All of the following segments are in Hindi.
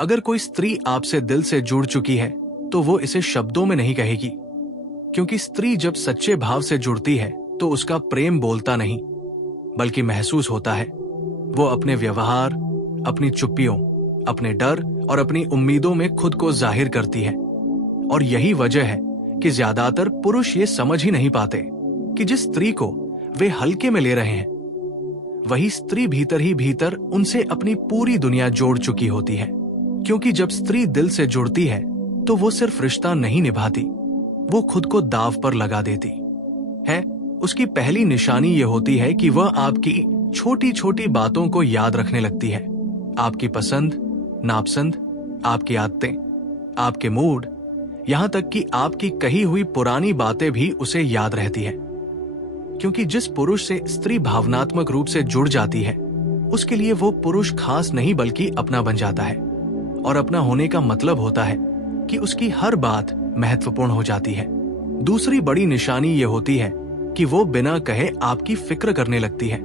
अगर कोई स्त्री आपसे दिल से जुड़ चुकी है तो वो इसे शब्दों में नहीं कहेगी, क्योंकि स्त्री जब सच्चे भाव से जुड़ती है तो उसका प्रेम बोलता नहीं बल्कि महसूस होता है। वो अपने व्यवहार, अपनी चुप्पियों, अपने डर और अपनी उम्मीदों में खुद को जाहिर करती है। और यही वजह है कि ज्यादातर पुरुष ये समझ ही नहीं पाते कि जिस स्त्री को वे हल्के में ले रहे हैं वही स्त्री भीतर ही भीतर उनसे अपनी पूरी दुनिया जोड़ चुकी होती है। क्योंकि जब स्त्री दिल से जुड़ती है तो वो सिर्फ रिश्ता नहीं निभाती, वो खुद को दांव पर लगा देती है। उसकी पहली निशानी ये होती है कि वह आपकी छोटी छोटी बातों को याद रखने लगती है। आपकी पसंद, नापसंद, आपकी आदतें, आपके मूड, यहां तक कि आपकी कही हुई पुरानी बातें भी उसे याद रहती है। क्योंकि जिस पुरुष से स्त्री भावनात्मक रूप से जुड़ जाती है उसके लिए वो पुरुष खास नहीं बल्कि अपना बन जाता है। और अपना होने का मतलब होता है कि उसकी हर बात महत्वपूर्ण हो जाती है। दूसरी बड़ी निशानी ये होती है कि वो बिना कहे आपकी फिक्र करने लगती है।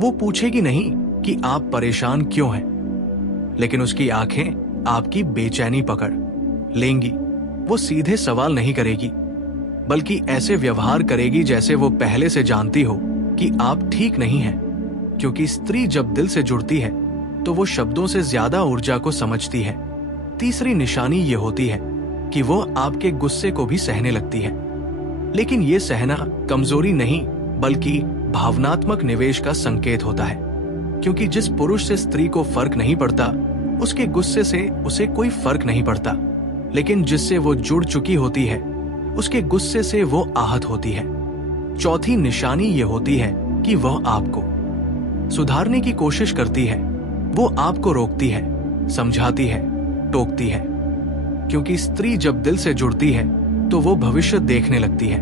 वो पूछेगी नहीं कि आप परेशान क्यों हैं, लेकिन उसकी आंखें आपकी बेचैनी पकड़ लेंगी। वो सीधे सवाल नहीं करेगी बल्कि ऐसे व्यवहार करेगी जैसे वो पहले से जानती हो कि आप ठीक नहीं हैं। क्योंकि स्त्री जब दिल से जुड़ती है तो वो शब्दों से ज्यादा ऊर्जा को समझती है। तीसरी निशानी ये होती है कि वो आपके गुस्से को भी सहने लगती है। लेकिन ये सहना कमजोरी नहीं बल्कि भावनात्मक निवेश का संकेत होता है। क्योंकि जिस पुरुष से स्त्री को फर्क नहीं पड़ता उसके गुस्से से उसे कोई फर्क नहीं पड़ता, लेकिन जिससे वो जुड़ चुकी होती है उसके गुस्से से वो आहत होती है। चौथी निशानी ये होती है कि वह आपको सुधारने की कोशिश करती है। वो आपको रोकती है, समझाती है, टोकती है। क्योंकि स्त्री जब दिल से जुड़ती है तो वो भविष्य देखने लगती है,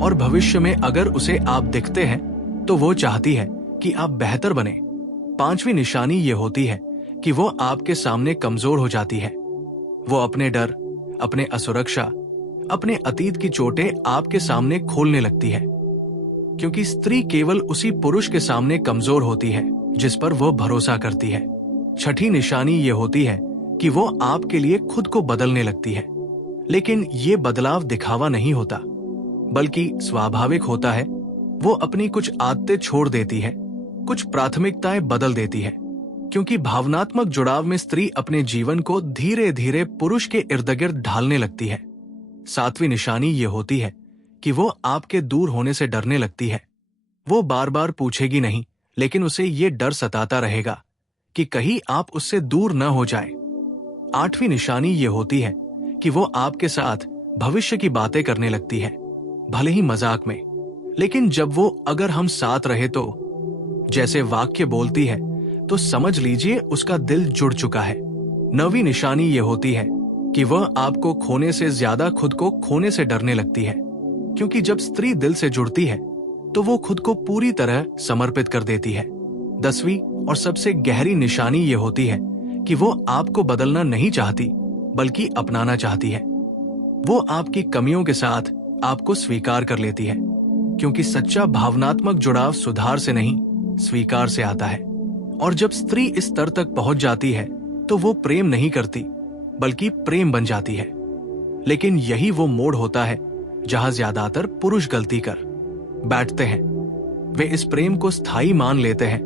और भविष्य में अगर उसे आप दिखते हैं तो वो चाहती है कि आप बेहतर बने। पांचवी निशानी ये होती है कि वो आपके सामने कमजोर हो जाती है। वो अपने डर, अपने असुरक्षा, अपने अतीत की चोटें आपके सामने खोलने लगती है। क्योंकि स्त्री केवल उसी पुरुष के सामने कमजोर होती है जिस पर वो भरोसा करती है। छठी निशानी ये होती है कि वो आपके लिए खुद को बदलने लगती है। लेकिन ये बदलाव दिखावा नहीं होता बल्कि स्वाभाविक होता है। वो अपनी कुछ आदतें छोड़ देती है, कुछ प्राथमिकताएं बदल देती है। क्योंकि भावनात्मक जुड़ाव में स्त्री अपने जीवन को धीरे धीरे पुरुष के इर्द गिर्द ढालने लगती है। सातवीं निशानी ये होती है कि वो आपके दूर होने से डरने लगती है। वो बार बार पूछेगी नहीं, लेकिन उसे ये डर सताता रहेगा कि कहीं आप उससे दूर न हो जाए। आठवीं निशानी ये होती है कि वो आपके साथ भविष्य की बातें करने लगती है, भले ही मजाक में। लेकिन जब वो अगर हम साथ रहे तो जैसे वाक्य बोलती है तो समझ लीजिए उसका दिल जुड़ चुका है। नवीं निशानी ये होती है कि वह आपको खोने से ज्यादा खुद को खोने से डरने लगती है। क्योंकि जब स्त्री दिल से जुड़ती है तो वो खुद को पूरी तरह समर्पित कर देती है। 10वीं और सबसे गहरी निशानी ये होती है कि वो आपको बदलना नहीं चाहती बल्कि अपनाना चाहती है। वो आपकी कमियों के साथ आपको स्वीकार कर लेती है। क्योंकि सच्चा भावनात्मक जुड़ाव सुधार से नहीं, स्वीकार से आता है। और जब स्त्री इस स्तर तक पहुंच जाती है तो वो प्रेम नहीं करती बल्कि प्रेम बन जाती है। लेकिन यही वो मोड़ होता है जहां ज्यादातर पुरुष गलती कर बैठते हैं। वे इस प्रेम को स्थायी मान लेते हैं,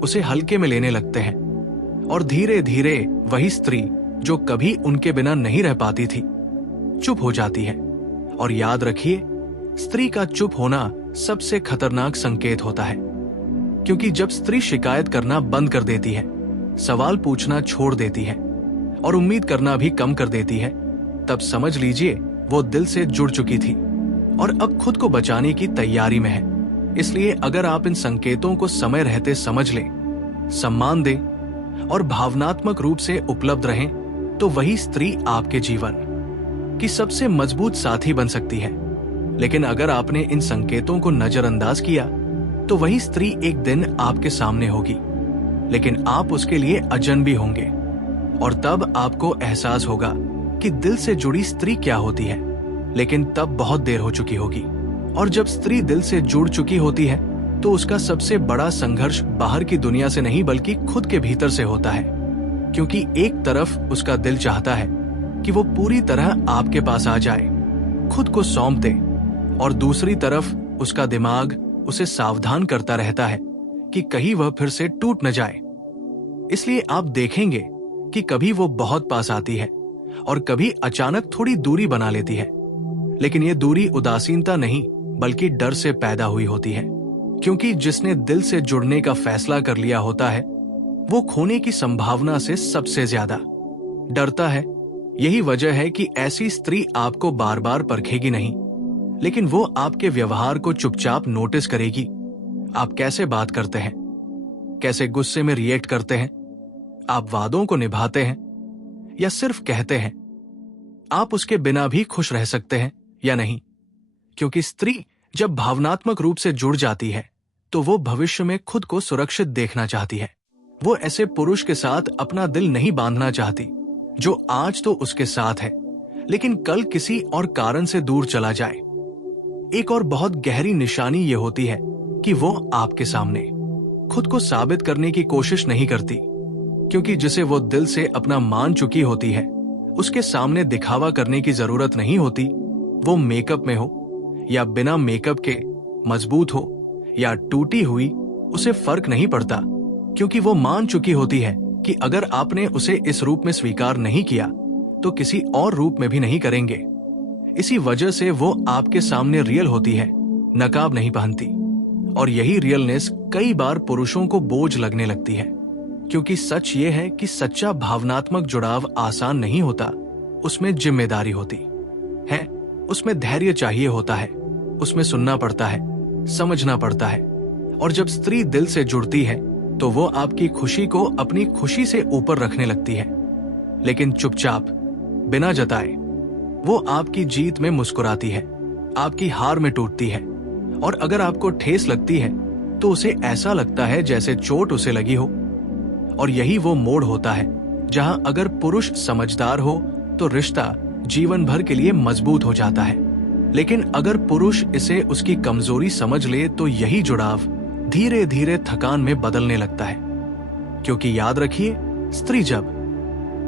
उसे हल्के में लेने लगते हैं, और धीरे धीरे वही स्त्री जो कभी उनके बिना नहीं रह पाती थी चुप हो जाती है। और याद रखिए, स्त्री का चुप होना सबसे खतरनाक संकेत होता है। क्योंकि जब स्त्री शिकायत करना बंद कर देती है, सवाल पूछना छोड़ देती है और उम्मीद करना भी कम कर देती है, तब समझ लीजिए वो दिल से जुड़ चुकी थी और अब खुद को बचाने की तैयारी में है। इसलिए अगर आप इन संकेतों को समय रहते समझ लें, सम्मान दें और भावनात्मक रूप से उपलब्ध रहें, तो वही स्त्री आपके जीवन की सबसे मजबूत साथी बन सकती है। लेकिन अगर आपने इन संकेतों को नजरअंदाज किया तो वही स्त्री एक दिन आपके सामने होगी, लेकिन आप उसके लिए अजनबी होंगे। और तब आपको एहसास होगा कि दिल से जुड़ी स्त्री क्या होती है, लेकिन तब बहुत देर हो चुकी होगी। और जब स्त्री दिल से जुड़ चुकी होती है तो उसका सबसे बड़ा संघर्ष बाहर की दुनिया से नहीं बल्कि खुद के भीतर से होता है। क्योंकि एक तरफ उसका दिल चाहता है कि वो पूरी तरह आपके पास आ जाए, खुद को सौंप दे, और दूसरी तरफ उसका दिमाग उसे सावधान करता रहता है कि कहीं वह फिर से टूट न जाए। इसलिए आप देखेंगे कि कभी वो बहुत पास आती है और कभी अचानक थोड़ी दूरी बना लेती है। लेकिन ये दूरी उदासीनता नहीं बल्कि डर से पैदा हुई होती है, क्योंकि जिसने दिल से जुड़ने का फैसला कर लिया होता है वो खोने की संभावना से सबसे ज्यादा डरता है। यही वजह है कि ऐसी स्त्री आपको बार बार परखेगी नहीं, लेकिन वो आपके व्यवहार को चुपचाप नोटिस करेगी। आप कैसे बात करते हैं, कैसे गुस्से में रिएक्ट करते हैं, आप वादों को निभाते हैं या सिर्फ कहते हैं, आप उसके बिना भी खुश रह सकते हैं या नहीं। क्योंकि स्त्री जब भावनात्मक रूप से जुड़ जाती है तो वो भविष्य में खुद को सुरक्षित देखना चाहती है। वो ऐसे पुरुष के साथ अपना दिल नहीं बांधना चाहती जो आज तो उसके साथ है लेकिन कल किसी और कारण से दूर चला जाए। एक और बहुत गहरी निशानी ये होती है कि वो आपके सामने खुद को साबित करने की कोशिश नहीं करती, क्योंकि जिसे वो दिल से अपना मान चुकी होती है उसके सामने दिखावा करने की जरूरत नहीं होती। वो मेकअप में हो या बिना मेकअप के, मजबूत हो या टूटी हुई, उसे फर्क नहीं पड़ता, क्योंकि वो मान चुकी होती है कि अगर आपने उसे इस रूप में स्वीकार नहीं किया तो किसी और रूप में भी नहीं करेंगे। इसी वजह से वो आपके सामने रियल होती है, नकाब नहीं पहनती। और यही रियलनेस कई बार पुरुषों को बोझ लगने लगती है, क्योंकि सच ये है कि सच्चा भावनात्मक जुड़ाव आसान नहीं होता। उसमें जिम्मेदारी होती है, उसमें धैर्य चाहिए होता है, उसमें सुनना पड़ता है, समझना पड़ता है। और जब स्त्री दिल से जुड़ती है तो वो आपकी खुशी को अपनी खुशी से ऊपर रखने लगती है, लेकिन चुपचाप, बिना जताए। वो आपकी जीत में मुस्कुराती है, आपकी हार में टूटती है, और अगर आपको ठेस लगती है तो उसे ऐसा लगता है जैसे चोट उसे लगी हो। और यही वो मोड़ होता है जहां अगर पुरुष समझदार हो तो रिश्ता जीवन भर के लिए मजबूत हो जाता है, लेकिन अगर पुरुष इसे उसकी कमजोरी समझ ले तो यही जुड़ाव धीरे धीरे थकान में बदलने लगता है। क्योंकि याद रखिए, स्त्री जब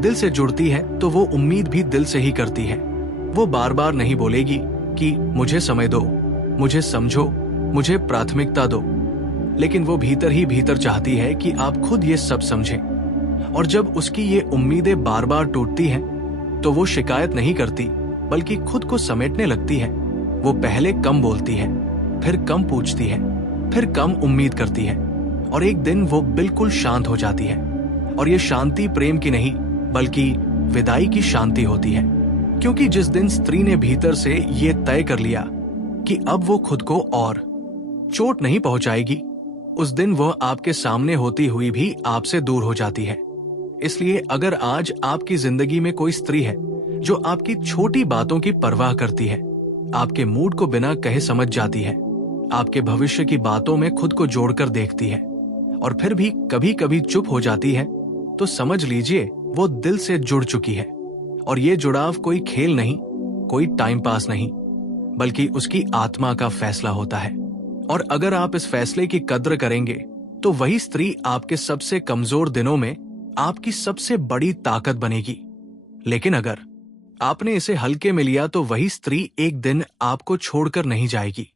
दिल से जुड़ती है तो वो उम्मीद भी दिल से ही करती है। वो बार बार नहीं बोलेगी कि मुझे समय दो, मुझे समझो, मुझे प्राथमिकता दो, लेकिन वो भीतर ही भीतर चाहती है कि आप खुद ये सब समझें। और जब उसकी ये उम्मीदें बार बार टूटती हैं तो वो शिकायत नहीं करती बल्कि खुद को समेटने लगती है। वो पहले कम बोलती है, फिर कम पूछती है, फिर कम उम्मीद करती है, और एक दिन वो बिल्कुल शांत हो जाती है। और ये शांति प्रेम की नहीं बल्कि विदाई की शांति होती है, क्योंकि जिस दिन स्त्री ने भीतर से ये तय कर लिया कि अब वो खुद को और चोट नहीं पहुंचाएगी, उस दिन वह आपके सामने होती हुई भी आपसे दूर हो जाती है। इसलिए अगर आज आपकी जिंदगी में कोई स्त्री है जो आपकी छोटी बातों की परवाह करती है, आपके मूड को बिना कहे समझ जाती है, आपके भविष्य की बातों में खुद को जोड़कर देखती है, और फिर भी कभी कभी चुप हो जाती है, तो समझ लीजिए वो दिल से जुड़ चुकी है। और ये जुड़ाव कोई खेल नहीं, कोई टाइम पास नहीं, बल्कि उसकी आत्मा का फैसला होता है। और अगर आप इस फैसले की कद्र करेंगे तो वही स्त्री आपके सबसे कमजोर दिनों में आपकी सबसे बड़ी ताकत बनेगी। लेकिन अगर आपने इसे हल्के में लिया तो वही स्त्री एक दिन आपको छोड़कर नहीं जाएगी,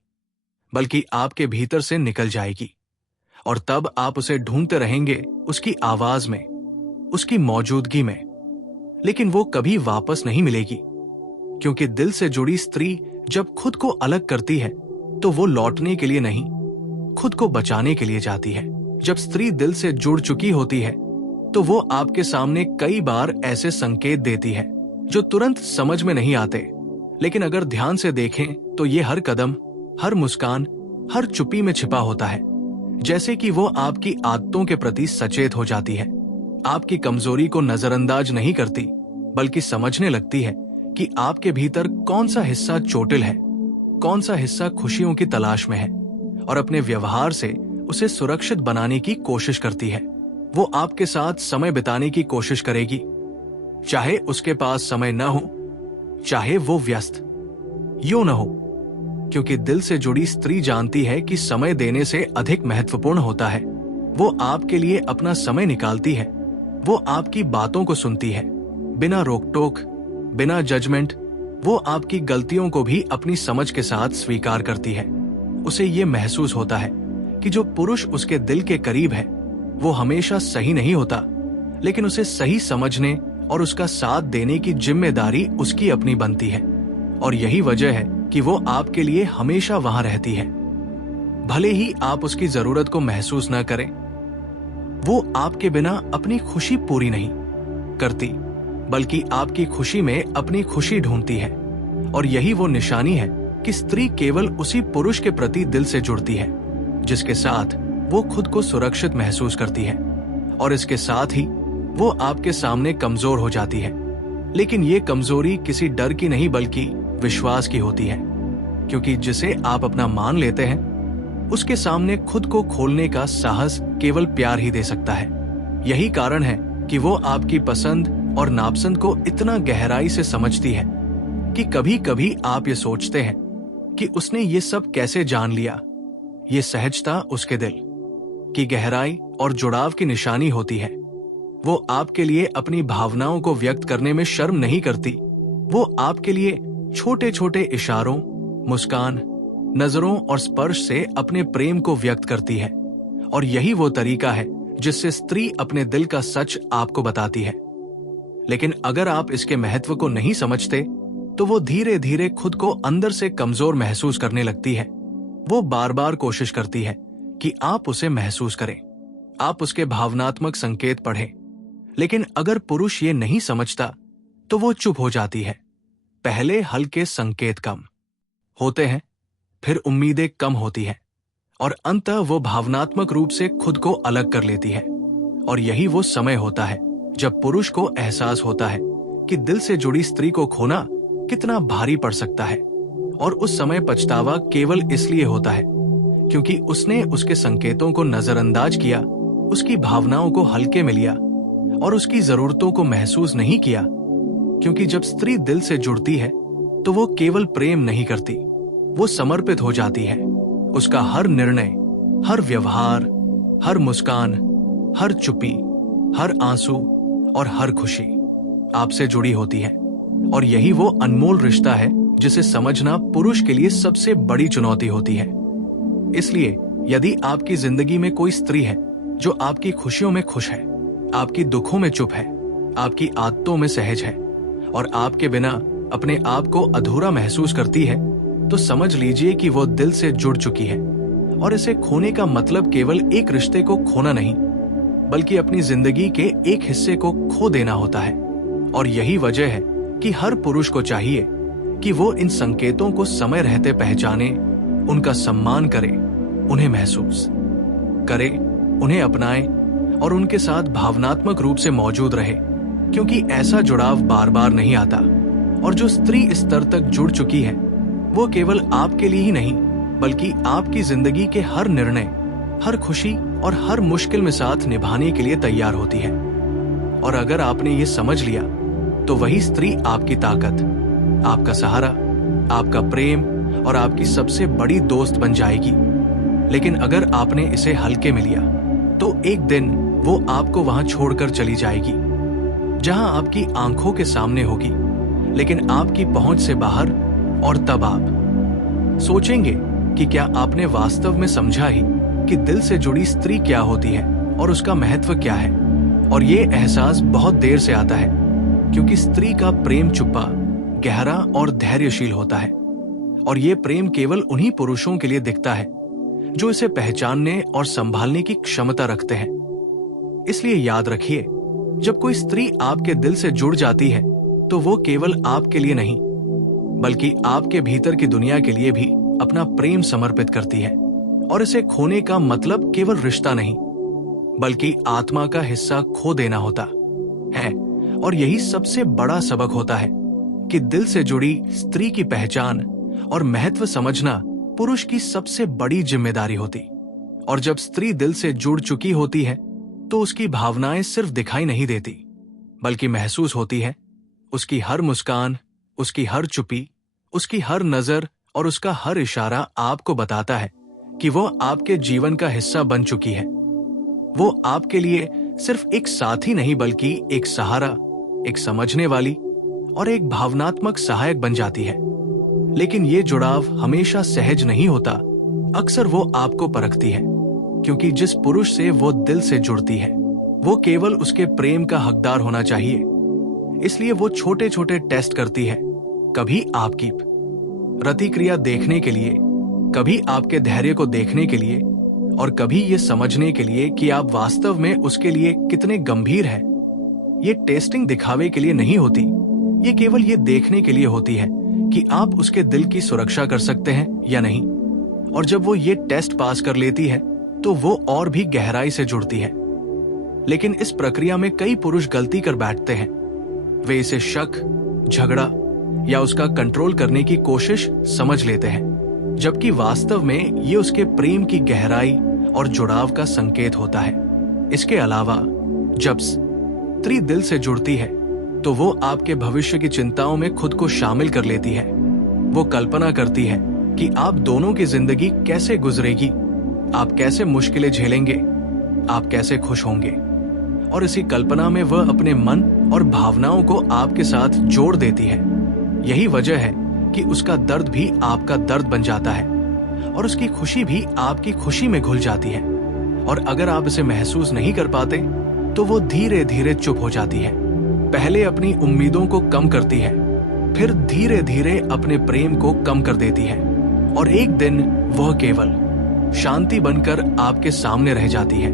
बल्कि आपके भीतर से निकल जाएगी। और तब आप उसे ढूंढते रहेंगे, उसकी आवाज में, उसकी मौजूदगी में, लेकिन वो कभी वापस नहीं मिलेगी। क्योंकि दिल से जुड़ी स्त्री जब खुद को अलग करती है तो वो लौटने के लिए नहीं, खुद को बचाने के लिए जाती है। जब स्त्री दिल से जुड़ चुकी होती है तो वो आपके सामने कई बार ऐसे संकेत देती है जो तुरंत समझ में नहीं आते, लेकिन अगर ध्यान से देखें तो ये हर कदम, हर मुस्कान, हर चुप्पी में छिपा होता है। जैसे कि वो आपकी आदतों के प्रति सचेत हो जाती है, आपकी कमजोरी को नजरअंदाज नहीं करती, बल्कि समझने लगती है कि आपके भीतर कौन सा हिस्सा चोटिल है, कौन सा हिस्सा खुशियों की तलाश में है, और अपने व्यवहार से उसे सुरक्षित बनाने की कोशिश करती है। वो आपके साथ समय बिताने की कोशिश करेगी, चाहे उसके पास समय न हो, चाहे वो व्यस्त यूं न हो, क्योंकि दिल से जुड़ी स्त्री जानती है कि समय देने से अधिक महत्वपूर्ण होता है। वो आपके लिए अपना समय निकालती है, वो आपकी बातों को सुनती है, बिना रोक टोक, बिना जजमेंट। वो आपकी गलतियों को भी अपनी समझ के साथ स्वीकार करती है। उसे ये महसूस होता है कि जो पुरुष उसके दिल के करीब है वो हमेशा सही नहीं होता, लेकिन उसे सही समझने और उसका साथ देने की जिम्मेदारी उसकी अपनी बनती है। और यही वजह है कि वो आपके लिए हमेशा वहां रहती है, भले ही आप उसकी जरूरत को महसूस न करें। वो आपके बिना अपनी खुशी पूरी नहीं करती, बल्कि आपकी खुशी में अपनी खुशी ढूंढती है। और यही वो निशानी है कि स्त्री केवल उसी पुरुष के प्रति दिल से जुड़ती है जिसके साथ वो खुद को सुरक्षित महसूस करती है। और इसके साथ ही वो आपके सामने कमजोर हो जाती है, लेकिन ये कमजोरी किसी डर की नहीं बल्कि विश्वास की होती है, क्योंकि जिसे आप अपना मान लेते हैं उसके सामने खुद को खोलने का साहस केवल प्यार ही दे सकता है। यही कारण है कि वो आपकी पसंद और नापसंद को इतना गहराई से समझती है कि कभी कभी आप ये सोचते हैं कि उसने ये सब कैसे जान लिया। ये सहजता उसके दिल की गहराई और जुड़ाव की निशानी होती है। वो आपके लिए अपनी भावनाओं को व्यक्त करने में शर्म नहीं करती। वो आपके लिए छोटे छोटे इशारों, मुस्कान, नजरों और स्पर्श से अपने प्रेम को व्यक्त करती है। और यही वो तरीका है जिससे स्त्री अपने दिल का सच आपको बताती है। लेकिन अगर आप इसके महत्व को नहीं समझते तो वो धीरे धीरे खुद को अंदर से कमजोर महसूस करने लगती है। वो बार बार कोशिश करती है कि आप उसे महसूस करें, आप उसके भावनात्मक संकेत पढ़ें। लेकिन अगर पुरुष ये नहीं समझता तो वो चुप हो जाती है। पहले हल्के संकेत कम होते हैं, फिर उम्मीदें कम होती हैं, और अंततः वो भावनात्मक रूप से खुद को अलग कर लेती है। और यही वो समय होता है जब पुरुष को एहसास होता है कि दिल से जुड़ी स्त्री को खोना कितना भारी पड़ सकता है। और उस समय पछतावा केवल इसलिए होता है क्योंकि उसने उसके संकेतों को नजरअंदाज किया, उसकी भावनाओं को हल्के में लिया और उसकी जरूरतों को महसूस नहीं किया। क्योंकि जब स्त्री दिल से जुड़ती है तो वो केवल प्रेम नहीं करती, वो समर्पित हो जाती है। उसका हर निर्णय, हर व्यवहार, हर मुस्कान, हर चुप्पी, हर आंसू और हर खुशी आपसे जुड़ी होती है। और यही वो अनमोल रिश्ता है जिसे समझना पुरुष के लिए सबसे बड़ी चुनौती होती है। इसलिए यदि आपकी जिंदगी में कोई स्त्री है जो आपकी खुशियों में खुश है, आपकी दुखों में चुप है, आपकी आदतों में सहज है और आपके बिना अपने आप को अधूरा महसूस करती है, तो समझ लीजिए कि वो दिल से जुड़ चुकी है। और इसे खोने का मतलब केवल एक रिश्ते को खोना नहीं, बल्कि अपनी जिंदगी के एक हिस्से को खो देना होता है। और यही वजह है कि हर पुरुष को चाहिए कि वो इन संकेतों को समय रहते पहचाने, उनका सम्मान करे, उन्हें महसूस करे, उन्हें अपनाए और उनके साथ भावनात्मक रूप से मौजूद रहे, क्योंकि ऐसा जुड़ाव बार बार नहीं आता। और जो स्त्री इस स्तर तक जुड़ चुकी है वो केवल आपके लिए ही नहीं बल्कि आपकी जिंदगी के हर निर्णय, हर खुशी और हर मुश्किल में साथ निभाने के लिए तैयार होती है। और अगर आपने ये समझ लिया तो वही स्त्री आपकी ताकत, आपका सहारा, आपका प्रेम और आपकी सबसे बड़ी दोस्त बन जाएगी। लेकिन अगर आपने इसे हल्के में लिया तो एक दिन वो आपको वहां छोड़कर चली जाएगी, जहां आपकी आंखों के सामने होगी लेकिन आपकी पहुंच से बाहर। और तब आप सोचेंगे कि क्या आपने वास्तव में समझा ही कि दिल से जुड़ी स्त्री क्या होती है और उसका महत्व क्या है। और ये एहसास बहुत देर से आता है, क्योंकि स्त्री का प्रेम छुपा, गहरा और धैर्यशील होता है। और ये प्रेम केवल उन्हीं पुरुषों के लिए दिखता है जो इसे पहचानने और संभालने की क्षमता रखते हैं। इसलिए याद रखिए, जब कोई स्त्री आपके दिल से जुड़ जाती है तो वो केवल आपके लिए नहीं बल्कि आपके भीतर की दुनिया के लिए भी अपना प्रेम समर्पित करती है। और इसे खोने का मतलब केवल रिश्ता नहीं बल्कि आत्मा का हिस्सा खो देना होता है। और यही सबसे बड़ा सबक होता है कि दिल से जुड़ी स्त्री की पहचान और महत्व समझना पुरुष की सबसे बड़ी जिम्मेदारी होती। और जब स्त्री दिल से जुड़ चुकी होती है तो उसकी भावनाएं सिर्फ दिखाई नहीं देती बल्कि महसूस होती है। उसकी हर मुस्कान, उसकी हर चुप्पी, उसकी हर नजर और उसका हर इशारा आपको बताता है कि वो आपके जीवन का हिस्सा बन चुकी है। वो आपके लिए सिर्फ एक साथी नहीं बल्कि एक सहारा, एक समझने वाली और एक भावनात्मक सहायक बन जाती है। लेकिन ये जुड़ाव हमेशा सहज नहीं होता। अक्सर वो आपको परखती है, क्योंकि जिस पुरुष से वो दिल से जुड़ती है वो केवल उसके प्रेम का हकदार होना चाहिए। इसलिए वो छोटे छोटे टेस्ट करती है, कभी आपकी प्रतिक्रिया देखने के लिए, कभी आपके धैर्य को देखने के लिए और कभी ये समझने के लिए कि आप वास्तव में उसके लिए कितने गंभीर हैं। ये टेस्टिंग दिखावे के लिए नहीं होती, ये केवल ये देखने के लिए होती है कि आप उसके दिल की सुरक्षा कर सकते हैं या नहीं। और जब वो ये टेस्ट पास कर लेती है तो वो और भी गहराई से जुड़ती है। लेकिन इस प्रक्रिया में कई पुरुष गलती कर बैठते हैं। वे इसे शक, झगड़ा या उसका कंट्रोल करने की कोशिश समझ लेते हैं, जबकि वास्तव में ये उसके प्रेम की गहराई और जुड़ाव का संकेत होता है। इसके अलावा जब स्त्री दिल से जुड़ती है तो वो आपके भविष्य की चिंताओं में खुद को शामिल कर लेती है। वो कल्पना करती है कि आप दोनों की जिंदगी कैसे गुजरेगी, आप कैसे मुश्किलें झेलेंगे, आप कैसे खुश होंगे। और इसी कल्पना में वह अपने मन और भावनाओं को आपके साथ जोड़ देती है। यही वजह है कि उसका दर्द भी आपका दर्द बन जाता है और उसकी खुशी भी आपकी खुशी में घुल जाती है। और अगर आप इसे महसूस नहीं कर पाते तो वो धीरे धीरे चुप हो जाती है। पहले अपनी उम्मीदों को कम करती है, फिर धीरे धीरे अपने प्रेम को कम कर देती है और एक दिन वह केवल शांति बनकर आपके सामने रह जाती है।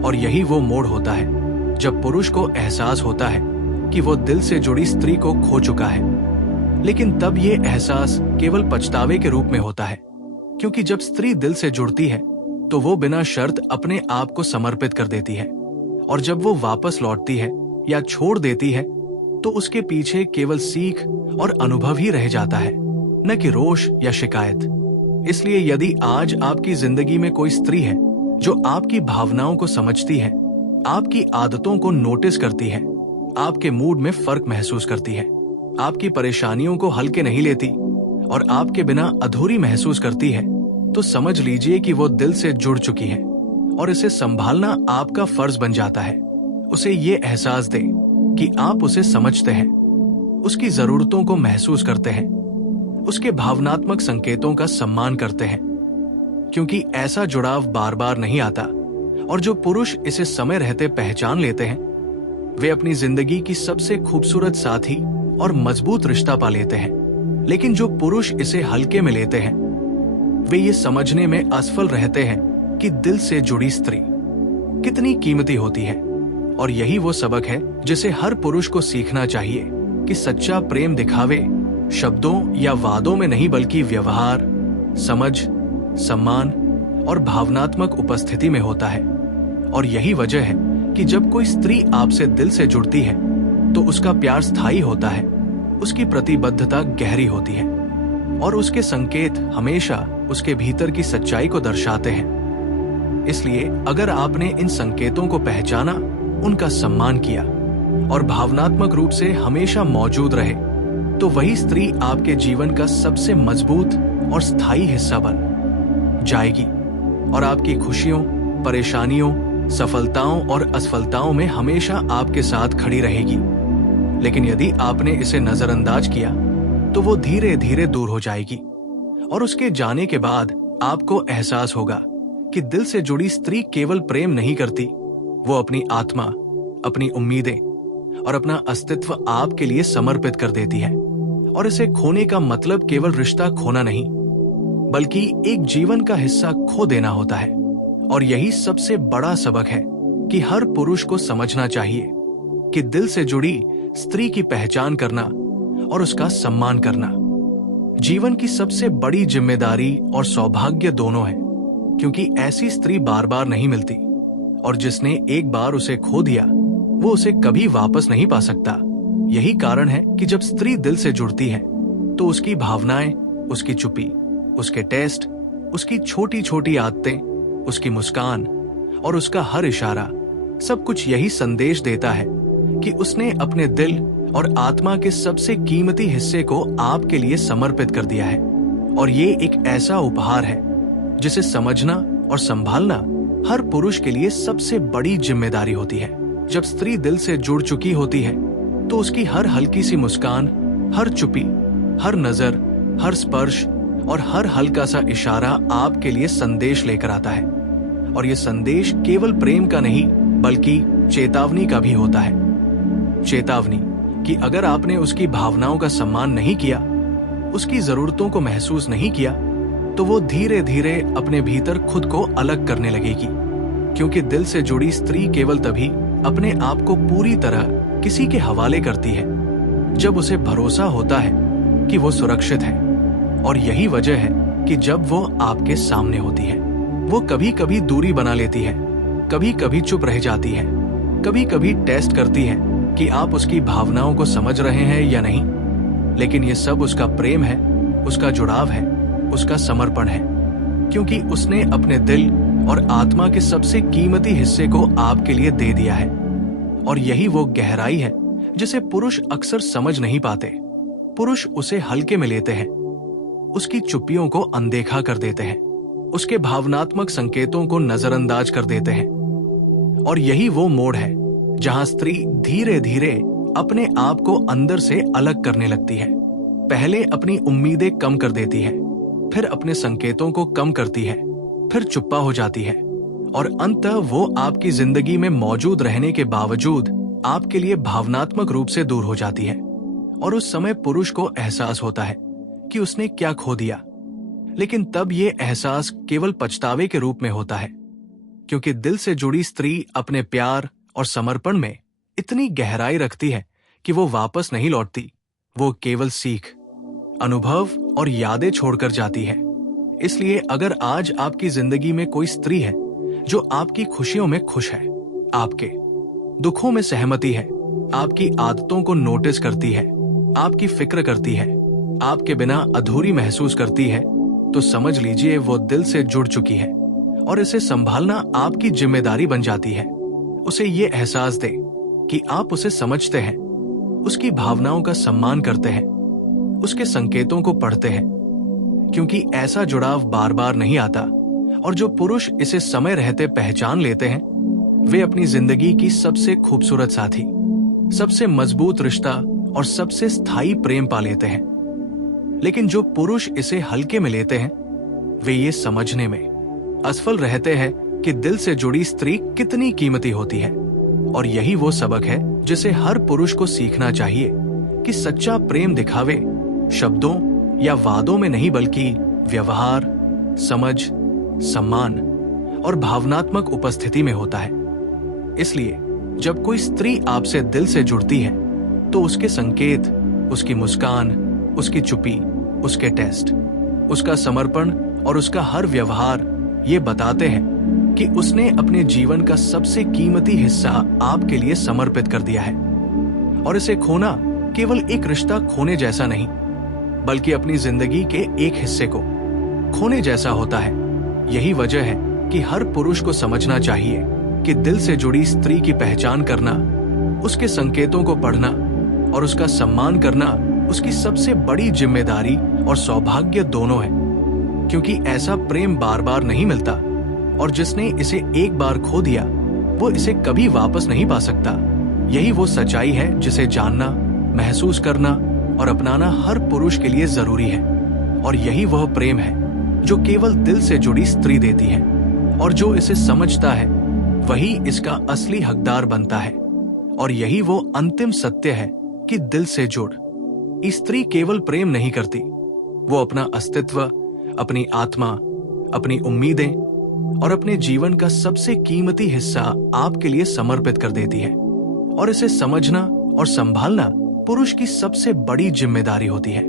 और यही वो मोड़ होता है जब पुरुष को एहसास होता है कि वो दिल से जुड़ी स्त्री को खो चुका है। लेकिन तब ये एहसास केवल पछतावे के रूप में होता है, क्योंकि जब स्त्री दिल से जुड़ती है तो वो बिना शर्त अपने आप को समर्पित कर देती है। और जब वो वापस लौटती है या छोड़ देती है तो उसके पीछे केवल सीख और अनुभव ही रह जाता है, न कि रोष या शिकायत। इसलिए यदि आज आपकी जिंदगी में कोई स्त्री है जो आपकी भावनाओं को समझती है, आपकी आदतों को नोटिस करती है, आपके मूड में फर्क महसूस करती है, आपकी परेशानियों को हल्के नहीं लेती और आपके बिना अधूरी महसूस करती है, तो समझ लीजिए कि वो दिल से जुड़ चुकी है और इसे संभालना आपका फर्ज बन जाता है। उसे ये एहसास दे कि आप उसे समझते हैं, उसकी जरूरतों को महसूस करते हैं, उसके भावनात्मक संकेतों का सम्मान करते हैं, क्योंकि ऐसा जुड़ाव बार बार नहीं आता। और जो पुरुष इसे समय रहते पहचान लेते हैं वे अपनी जिंदगी की सबसे खूबसूरत साथी और मजबूत रिश्ता पा लेते हैं। लेकिन जो पुरुष इसे हल्के में लेते हैं वे ये समझने में असफल रहते हैं कि दिल से जुड़ी स्त्री कितनी कीमती होती है। और यही वो सबक है जिसे हर पुरुष को सीखना चाहिए कि सच्चा प्रेम दिखावे, शब्दों या वादों में नहीं बल्कि व्यवहार, समझ, सम्मान और भावनात्मक उपस्थिति में होता है। और यही वजह है कि जब कोई स्त्री आपसे दिल से जुड़ती है तो उसका प्यार स्थायी होता है, उसकी प्रतिबद्धता गहरी होती है और उसके संकेत हमेशा उसके भीतर की सच्चाई को दर्शाते हैं। इसलिए अगर आपने इन संकेतों को पहचाना, उनका सम्मान किया और भावनात्मक रूप से हमेशा मौजूद रहे, तो वही स्त्री आपके जीवन का सबसे मजबूत और स्थायी हिस्सा बन जाएगी और आपकी खुशियों, परेशानियों, सफलताओं और असफलताओं में हमेशा आपके साथ खड़ी रहेगी। लेकिन यदि आपने इसे नजरअंदाज किया तो वो धीरे धीरे दूर हो जाएगी और उसके जाने के बाद आपको एहसास होगा कि दिल से जुड़ी स्त्री केवल प्रेम नहीं करती, वो अपनी आत्मा, अपनी उम्मीदें और अपना अस्तित्व आपके लिए समर्पित कर देती है। और इसे खोने का मतलब केवल रिश्ता खोना नहीं बल्कि एक जीवन का हिस्सा खो देना होता है। और यही सबसे बड़ा सबक है कि हर पुरुष को समझना चाहिए कि दिल से जुड़ी स्त्री की पहचान करना और उसका सम्मान करना जीवन की सबसे बड़ी जिम्मेदारी और सौभाग्य दोनों है, क्योंकि ऐसी स्त्री बार बार नहीं मिलती और जिसने एक बार उसे खो दिया वो उसे कभी वापस नहीं पा सकता। यही कारण है कि जब स्त्री दिल से जुड़ती है तो उसकी भावनाएं, उसकी चुप्पी, उसके टेस्ट, उसकी छोटी छोटी आदतें, उसकी मुस्कान और उसका हर इशारा सब कुछ यही संदेश देता है कि उसने अपने दिल और आत्मा के सबसे कीमती हिस्से को आपके लिए समर्पित कर दिया है। और ये एक ऐसा उपहार है जिसे समझना और संभालना हर पुरुष के लिए सबसे बड़ी जिम्मेदारी होती है। जब स्त्री दिल से जुड़ चुकी होती है तो उसकी हर हल्की सी मुस्कान, हर चुप्पी, हर नजर, हर स्पर्श और हर हल्का सा इशारा आपके लिए संदेश लेकर आता है। और ये संदेश केवल प्रेम का नहीं बल्कि चेतावनी का भी होता है। चेतावनी कि अगर आपने उसकी भावनाओं का सम्मान नहीं किया, उसकी जरूरतों को महसूस नहीं किया, तो वो धीरे धीरे अपने भीतर खुद को अलग करने लगेगी। क्योंकि दिल से जुड़ी स्त्री केवल तभी अपने आप को पूरी तरह किसी के हवाले करती है जब उसे भरोसा होता है कि वो सुरक्षित है। और यही वजह है कि जब वो आपके सामने होती है, वो कभी कभी दूरी बना लेती है, कभी कभी चुप रह जाती है, कभी कभी टेस्ट करती है कि आप उसकी भावनाओं को समझ रहे हैं या नहीं। लेकिन ये सब उसका प्रेम है, उसका जुड़ाव है, उसका समर्पण है, क्योंकि उसने अपने दिल और आत्मा के सबसे कीमती हिस्से को आपके लिए दे दिया है। और यही वो गहराई है जिसे पुरुष अक्सर समझ नहीं पाते। पुरुष उसे हल्के में लेते हैं, उसकी चुप्पियों को अनदेखा कर देते हैं, उसके भावनात्मक संकेतों को नजरअंदाज कर देते हैं। और यही वो मोड़ है जहां स्त्री धीरे धीरे अपने आप को अंदर से अलग करने लगती है। पहले अपनी उम्मीदें कम कर देती है, फिर अपने संकेतों को कम करती है, फिर चुप्पा हो जाती है, और अंततः वो आपकी जिंदगी में मौजूद रहने के बावजूद आपके लिए भावनात्मक रूप से दूर हो जाती है। और उस समय पुरुष को एहसास होता है कि उसने क्या खो दिया। लेकिन तब ये एहसास केवल पछतावे के रूप में होता है, क्योंकि दिल से जुड़ी स्त्री अपने प्यार और समर्पण में इतनी गहराई रखती है कि वो वापस नहीं लौटती। वो केवल सीख, अनुभव और यादें छोड़कर जाती है। इसलिए अगर आज आपकी जिंदगी में कोई स्त्री है जो आपकी खुशियों में खुश है, आपके दुखों में सहमति है, आपकी आदतों को नोटिस करती है, आपकी फिक्र करती है, आपके बिना अधूरी महसूस करती है, तो समझ लीजिए वो दिल से जुड़ चुकी है और इसे संभालना आपकी जिम्मेदारी बन जाती है। उसे ये एहसास दे कि आप उसे समझते हैं, उसकी भावनाओं का सम्मान करते हैं, उसके संकेतों को पढ़ते हैं, क्योंकि ऐसा जुड़ाव बार बार नहीं आता। और जो पुरुष इसे समय रहते पहचान लेते हैं, वे अपनी जिंदगी की सबसे खूबसूरत साथी, सबसे मजबूत रिश्ता और सबसे स्थायी प्रेम पा लेते हैं। लेकिन जो पुरुष इसे हल्के में लेते हैं, वे ये समझने में असफल रहते हैं कि दिल से जुड़ी स्त्री कितनी कीमती होती है। और यही वो सबक है जिसे हर पुरुष को सीखना चाहिए कि सच्चा प्रेम दिखावे, शब्दों या वादों में नहीं बल्कि व्यवहार, समझ, सम्मान और भावनात्मक उपस्थिति में होता है। इसलिए जब कोई स्त्री आपसे दिल से जुड़ती है तो उसके संकेत, उसकी मुस्कान, उसकी चुप्पी, उसके टेस्ट, उसका समर्पण और उसका हर व्यवहार ये बताते हैं कि उसने अपने जीवन का सबसे कीमती हिस्सा आपके लिए समर्पित कर दिया है। और इसे खोना केवल एक रिश्ता खोने जैसा नहीं, बल्कि अपनी जिंदगी के एक हिस्से को खोने जैसा होता है। यही वजह है कि हर पुरुष को समझना चाहिए कि दिल से जुड़ी स्त्री की पहचान करना, उसके संकेतों को पढ़ना और उसका सम्मान करना उसकी सबसे बड़ी जिम्मेदारी और सौभाग्य दोनों है। क्योंकि ऐसा प्रेम बार बार नहीं मिलता, और जिसने इसे एक बार खो दिया वो इसे कभी वापस नहीं पा सकता। यही वो सच्चाई है जिसे जानना, महसूस करना और अपनाना हर पुरुष के लिए जरूरी है। और यही वह प्रेम है जो केवल दिल से जुड़ी स्त्री देती है, और जो इसे समझता है वही इसका असली हकदार बनता है। और यही वो अंतिम सत्य है कि दिल से जुड़ स्त्री केवल प्रेम नहीं करती, वो अपना अस्तित्व, अपनी आत्मा, अपनी उम्मीदें और अपने जीवन का सबसे कीमती हिस्सा आपके लिए समर्पित कर देती है। और इसे समझना और संभालना पुरुष की सबसे बड़ी जिम्मेदारी होती है।